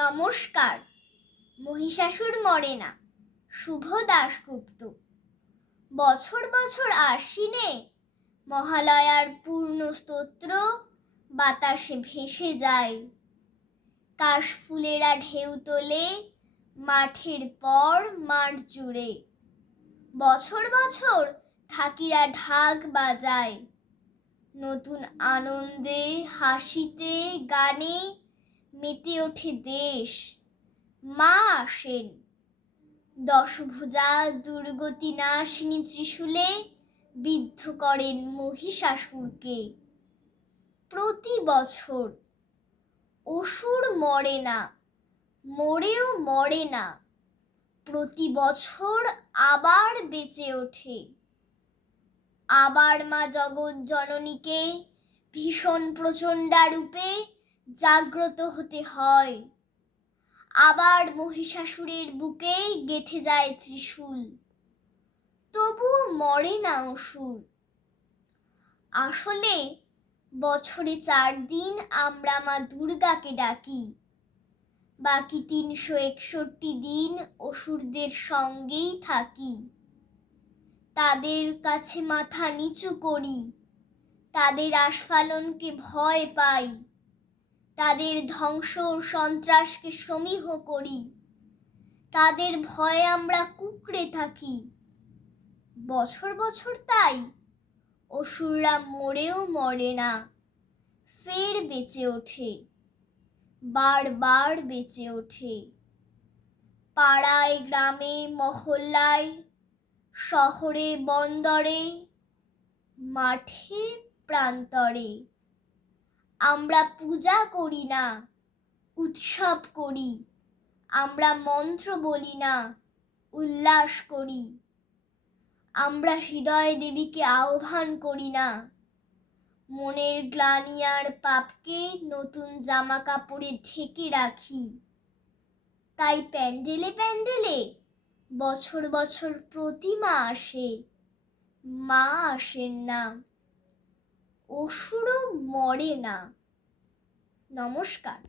নমস্কার। মহিষাসুর মরে না। শুভ দাশগুপ্ত। বছর বছর আশ্বিনে মহালয়ার পূর্ণ স্তোত্র বাতাসে ভেসে যায়। কাশফুলেরা ঢেউ তোলে, মাঠের পর মাঠ জুড়ে। বছর বছর ঢাকিরা ঢাক বাজায়। নতুন আনন্দে, হাসিতে, গানে মেতে ওঠে দেশ। মা আসেন। দশভুজা দুর্গতি নাশিনী ত্রিশূলে বিদ্ধ করেন মহিষাসুরকে। প্রতি বছর অসুর মরে না, মরেও মরে না। প্রতি বছর আবার বেঁচে ওঠে। আবার মা জগৎ জননীকে ভীষণ প্রচণ্ডা রূপে জাগ্রত হতে হয়। আবার মহিষাসুরের বুকে গেথে যায় ত্রিশূল। তবুও মরে না অসুর। আসলে বছরে চার দিন আমরা মা দুর্গাকে ডাকি। বাকি তিনশো একষট্টি দিন অসুরদের সঙ্গেই থাকি। তাদের কাছে মাথা নিচু করি। তাদের আস্ফালনকে ভয় পাই। তাদের ধ্বংস সন্ত্রাসকে সমীহ করি। তাদের ভয়ে আমরা কুকড়ে থাকি। বছর বছর তাই অসুররা মরেও মরে না। ফের বেঁচে ওঠে। বারবার বেঁচে ওঠে। পাড়ায়, গ্রামে, মহল্লায়, শহরে, বন্দরে, মাঠে, প্রান্তরে। আমরা পূজা করি না, উৎসব করি। আমরা মন্ত্র বলি না, উল্লাস করি। আমরা হৃদয় দেবীকে আহ্বান করি না। মনের গ্লানিয়ার পাপকে নতুন জামা কাপড়ে ঢেকে রাখি। তাই প্যান্ডেলে প্যান্ডেলে বছর বছর প্রতিমা আসে, মা আসেন না। অসুরও মরে না। নমস্কার।